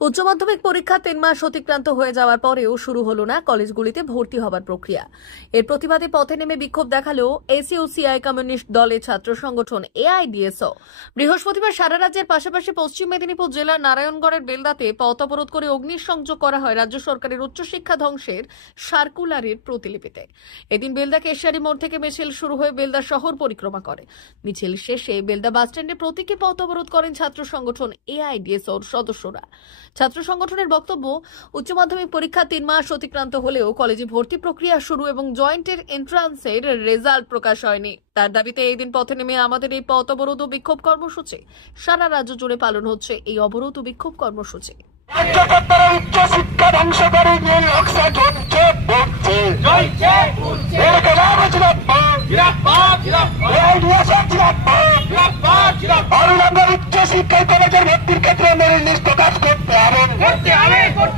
উচ্চ মাধ্যমিক পরীক্ষা 3 মাস অতিক্রান্ত হয়ে যাওয়ার পরেও শুরু হলো না কলেজগুলিতে ভর্তি হবার প্রক্রিয়া। এর প্রতিবাদে পথে নেমে বিক্ষোভ দেখালো এসইউসিআই কমিউনিস্ট দলের ছাত্র সংগঠন এআইডিএসও। বৃহস্পতিবার সারা রাজ্যের পাশাপাশি পশ্চিম মেদিনীপুর জেলার নারায়ণগড়ের বেলদাতে পথ অবরোধ করে অগ্নিসংযোগ করা হয় রাজ্য সরকারের উচ্চশিক্ষা ধ্বংসের সার্কুলারের প্রতিলিপিতে। এদিন বেলদা কেশিয়ারি মোড় থেকে মিছিল শুরু হয়ে বেলদা শহর পরিক্রমা করে। মিছিল শেষে বেলদা বাসস্ট্যান্ডে প্রতীকী পথ অবরোধ করেন ছাত্র সংগঠন এআইডিএসওর সদস্যরা। ছাত্র সংগঠনের বক্তব্য, উচ্চ মাধ্যমিক পরীক্ষা 3 মাস অতিক্রান্ত হলেও কলেজে ভর্তি প্রক্রিয়া শুরু এবং জয়েন্টের এন্ট্রান্সের রেজাল্ট প্রকাশ হয়নি। তার দাবিতে এই দিন পথে নেমে আমাদের এই পথ অবরোধ ও বিক্ষোভ কর্মসূচি। সারা রাজ্য জুড়ে পালন হচ্ছে এই অবরোধ ও বিক্ষোভ কর্মসূচি। উচ্চশিক্ষা কলেজের ভর্তির ক্ষেত্রে মেরিট লিস্ট প্রকাশ করতে হবে।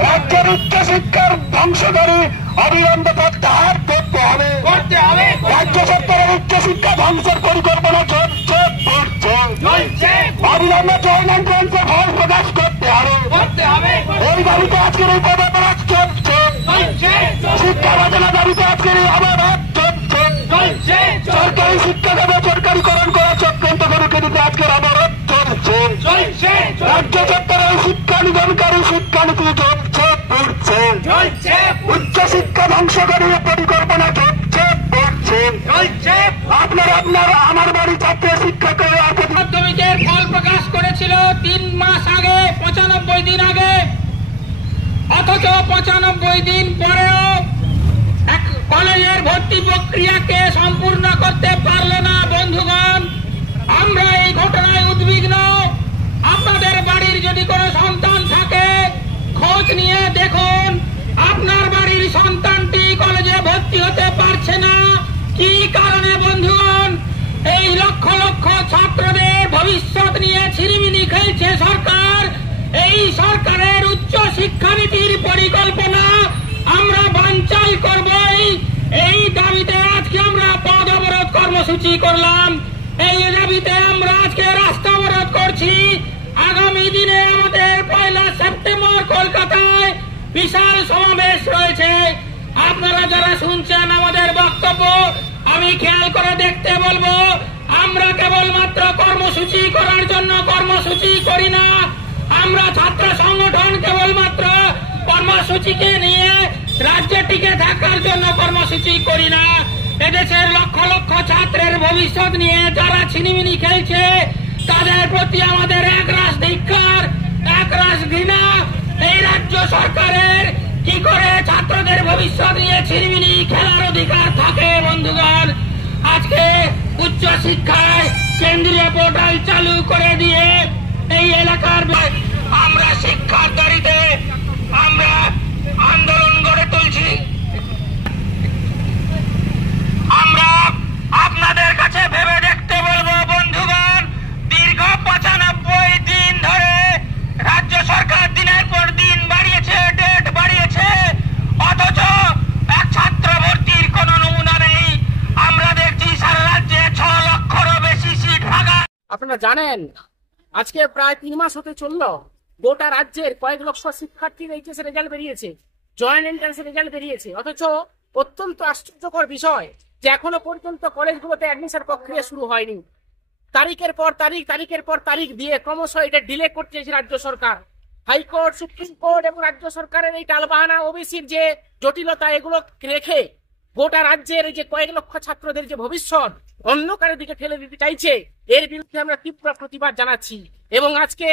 রাজ্যের উচ্চশিক্ষার ধ্বংসকারী অবিলম্বে প্রত্যাহার করতে হবে। রাজ্য সরকারের উচ্চশিক্ষা ধ্বংসের পরিকল্পনা চলছে, অবিলম্বে জয়েন্ট এন্ট্রান্সের ফল প্রকাশ করতে হবে। এই দাবিতে আজকের এই পদ অবরোধ চলছে। শিক্ষা রচনা দাবিতে আজকের এই অবরোধ চলছে। সরকারি শিক্ষা দেবে সরকারিকরণ করা চক্রান্ত করে দিতে আজকের অবরোধ চলছে। রাজ্য সরকারের শিক্ষা নিধনকারী শিক্ষানীতি চলছে। উচ্চশিক্ষা ধ্বংসকারী পরিকল্পনা চলছে। আপনার আমার বাড়ি ছাত্র শিক্ষক মাধ্যমিকের ফল প্রকাশ করেছিল 3 মাস আগে, 95 দিন আগে, অথচ 95 দিন পরেও কলেজের ভর্তি প্রক্রিয়াকে সম্পূর্ণ করতে পারল না। বন্ধুগণ, আমরা এই ঘটনায় উদ্বিগ্ন। আপনাদের বাড়ির যদি কোনো সন্তান থাকে, খোঁজ নিয়ে দেখুন আপনার বাড়ির সন্তানটি কলেজে ভর্তি হতে পারছে না। কি কারণে বন্ধুগণ? এই লক্ষ লক্ষ ছাত্রদের ভবিষ্যৎ নিয়ে ছিনিমিনি খেলছে সরকার। এই সরকারের উচ্চ শিক্ষানীতির পরিকল্পনা আমরা বানচাল করব। এই দাবিতে আজকে আমরা পথ অবরোধ কর্মসূচি করলাম। এই দাবিতে আমরা আজকে রাস্তা অবরোধ করছি। আগামী দিনে আমাদের 1 সেপ্টেম্বর কলকাতায় বিশাল সমাবেশ রয়েছে। আপনারা যারা শুনছেন আমাদের বক্তব্য, আমি খেয়াল করে দেখতে বলবো, আমরা কেবলমাত্র কর্মসূচি করার জন্য কর্মসূচি করি না। আমরা ছাত্র সংগঠন কেবলমাত্র কর্মসূচিকে নিয়ে রাজ্যে টিকে থাকার জন্য কর্মসূচি করি না। এদেশের লক্ষ লক্ষ ছাত্রের ভবিষ্যৎ নিয়ে যারা ছিনিমিনি খেলছে, তাদের প্রতি আমাদের একরাশ ধিক্কার, একরাশ ঘৃণা। এই রাজ্য সরকারের কি করে ছাত্রদের ভবিষ্যৎ নিয়ে ছিনিমিনি খেলার অধিকার থাকে? বন্ধুগণ, আজকে উচ্চ শিক্ষায় কেন্দ্রীয় পোর্টাল চালু করে দিয়ে এই এলাকার আমরা শিক্ষার দাবিতে আমরা আন্দোলন গড়ে তুলছি। আমরা আপনাদের কাছে ভেবে দেখতে বলবো বন্ধুগণ, দীর্ঘ 95 দিন ধরে রাজ্য সরকার দিনের পর দিন বাড়িয়েছে, ডেট বাড়িয়েছে, অথচ এক ছাত্র ভর্তির কোনো নমুনা নেই। আমরা দেখছি সারা রাজ্যে 6 লক্ষেরও বেশি সিট ফাঁকা। আপনারা জানেন আজকে প্রায় 3 মাস হতে চললো, গোটা রাজ্যের কয়েক লক্ষ শিক্ষার্থীর এইচএস রেজাল্ট বেরিয়েছে, জয়েন্ট এন্ট্রান্স রেজাল্ট বেরিয়েছে, অথচ অত্যন্ত আশ্চর্যকর বিষয় যে এখনো পর্যন্ত কলেজগুলোতে অ্যাডমিশন প্রক্রিয়া শুরু হয়নি। তারিখের পর তারিখ দিয়ে ক্রমশ এটা ডিলে করছে রাজ্য সরকার। হাইকোর্ট, সুপ্রিম কোর্ট এবং রাজ্য সরকারের এই টালবাহানা, ওবিসির যে জটিলতা, এগুলো রেখে গোটা রাজ্যের যে কয়েক লক্ষ ছাত্রদের যে ভবিষ্যৎ অন্ধকারের দিকে ঠেলে দিতে চাইছে, এর বিরুদ্ধে আমরা তীব্র প্রতিবাদ জানাচ্ছি। এবং আজকে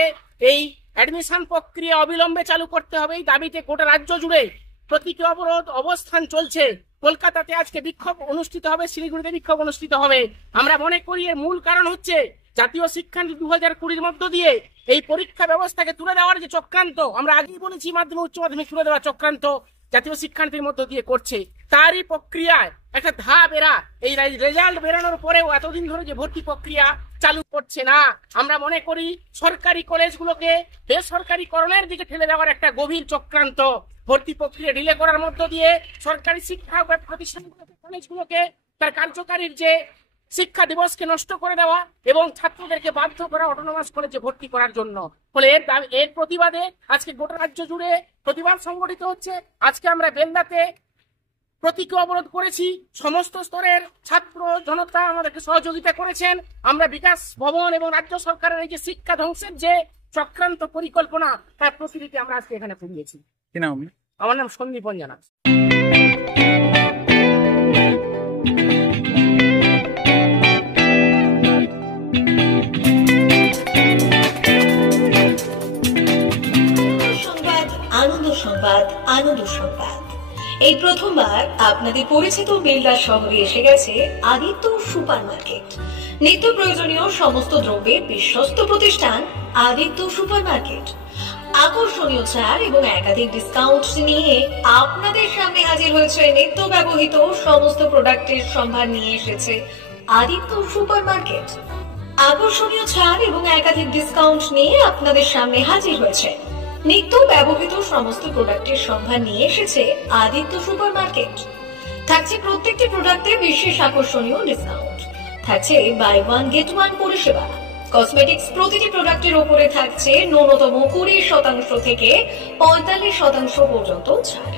এই অ্যাডমিশন প্রক্রিয়া অবিলম্বে চালু করতে হবে এই দাবিতে গোটা রাজ্য জুড়ে প্রতীকী অবরোধ অবস্থান চলছে। কলকাতাতে আজকে বিক্ষোভ অনুষ্ঠিত হবে, শিলিগুড়িতে বিক্ষোভ অনুষ্ঠিত হবে। আমরা মনে করি এর মূল কারণ হচ্ছে জাতীয় শিক্ষানীতি 2020 মধ্য দিয়ে এই পরীক্ষা ব্যবস্থাকে তুলে দেওয়ার যে চক্রান্ত, আমরা আগেই বলেছি মাধ্যমিক উচ্চ মাধ্যমিক তুলে দেওয়ার চক্রান্ত জাতীয় শিক্ষানীতির মধ্য দিয়ে করছে, তারই প্রক্রিয়ায় একটা ধাপ এরা এই রেজাল্ট বেরোনোর পরেও এতদিন ধরে যে ভর্তি প্রক্রিয়া চালু করছে না। আমরা মনে করি সরকারি কলেজগুলোকে বেসরকারিকরণের দিকে ঠেলে দেওয়ার একটা গভীর চক্রান্ত। ভর্তি প্রক্রিয়া ডিলে করার মধ্য দিয়ে সরকারি শিক্ষা প্রতিষ্ঠানগুলোকে, কলেজগুলোকে তার কার্যকারীর যে শিক্ষা দিবসকে নষ্ট করে দেওয়া এবং ছাত্রদেরকে বাধ্য করা অটোনমাস কলেজে ভর্তি করার জন্য। ফলে এর প্রতিবাদে আজকে গোটা রাজ্য জুড়ে প্রতিবাদ সংগঠিত হচ্ছে। আজকে আমরা বেলদাতে প্রতীকী অবরোধ করেছি। সমস্ত স্তরের ছাত্র জনতা আমাদেরকে সহযোগিতা করেছেন। আমরা বিকাশ ভবন এবং রাজ্য সরকারের এই যে শিক্ষা ধ্বংসের যে চক্রান্ত পরিকল্পনা তার প্রতিনিধি আমরা আজকে এখানে পুড়িয়েছি। আমার নাম সন্দীপ জানা। আনন্দ সংবাদ, আনন্দ সংবাদ। এই প্রথমবার আপনাদের পরিচিত বেলদা শহরে এসে গেছে আদিত্য সুপার মার্কেট। নিত্য প্রয়োজনীয় সমস্ত দ্রব্যের বিশ্বস্ত প্রতিষ্ঠান আদিত্য সুপার মার্কেট। আকর্ষণীয় ছাড় এবং একাধিক ডিসকাউন্ট নিয়ে আপনাদের সামনে হাজির হয়েছে। নিত্য ব্যবহৃত সমস্ত প্রোডাক্টের সম্ভার নিয়ে এসেছে আদিত্য সুপার মার্কেট। আকর্ষণীয় ছাড় এবং একাধিক ডিসকাউন্ট নিয়ে আপনাদের সামনে হাজির হয়েছে। নিত্য ব্যবহৃত সমস্ত প্রোডাক্টের সম্ভার নিয়ে এসেছে আদিত্য সুপার মার্কেট। থাকছে প্রত্যেকটি প্রোডাক্টে বিশেষ আকর্ষণীয় ডিসকাউন্ট। থাকছে বাই ওয়ান গেট ওয়ান পরিষেবা। কসমেটিক্স প্রতিটি প্রোডাক্টের উপরে থাকছে ন্যূনতম 20% থেকে 45% পর্যন্ত ছাড়।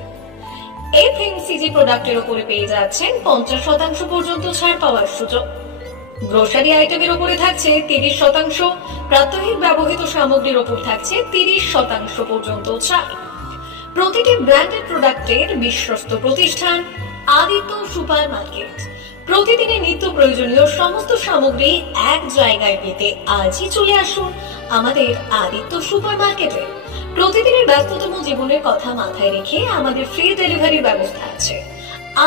এফএমসিজি প্রোডাক্টের উপরে পেয়ে যাচ্ছেন 50% পর্যন্ত ছাড় পাওয়ার সুযোগ। গ্রোসারি আইটেমের উপরে থাকছে 30%, প্রাত্যহিক ব্যবহৃত সামগ্রীর উপর থাকছে 30% পর্যন্ত ছাড়। প্রতিটি ব্র্যান্ডেড প্রোডাক্টের বিশ্বস্ত প্রতিষ্ঠান আদিত্য সুপার মার্কেট। প্রতিদিনের নিত্য প্রয়োজনীয় সমস্ত সামগ্রী এক জায়গায় পেতে আজই চলে আসুন আমাদের আদিত্য সুপার মার্কেটে। প্রতিদিনের ব্যস্ততম জীবনের কথা মাথায় রেখে আমাদের ফ্রি ডেলিভারি ব্যবস্থা আছে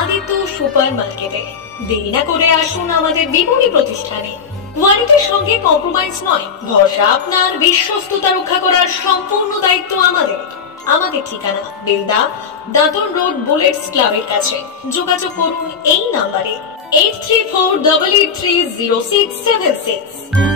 আদিত্য সুপার মার্কেটে। দেরি না করে আসুন আমাদের বিপণী প্রতিষ্ঠানে। কোয়ালিটির সঙ্গে কম্প্রোমাইজ নয়, ভরসা আপনার, বিশ্বস্ততা রক্ষা করার সম্পূর্ণ দায়িত্ব আমাদের। আমাদের ঠিকানা বেলদা, দাঁতন রোড, বুলেটস ক্লাবের কাছে। যোগাযোগ করুন এই নাম্বারে 8348830676।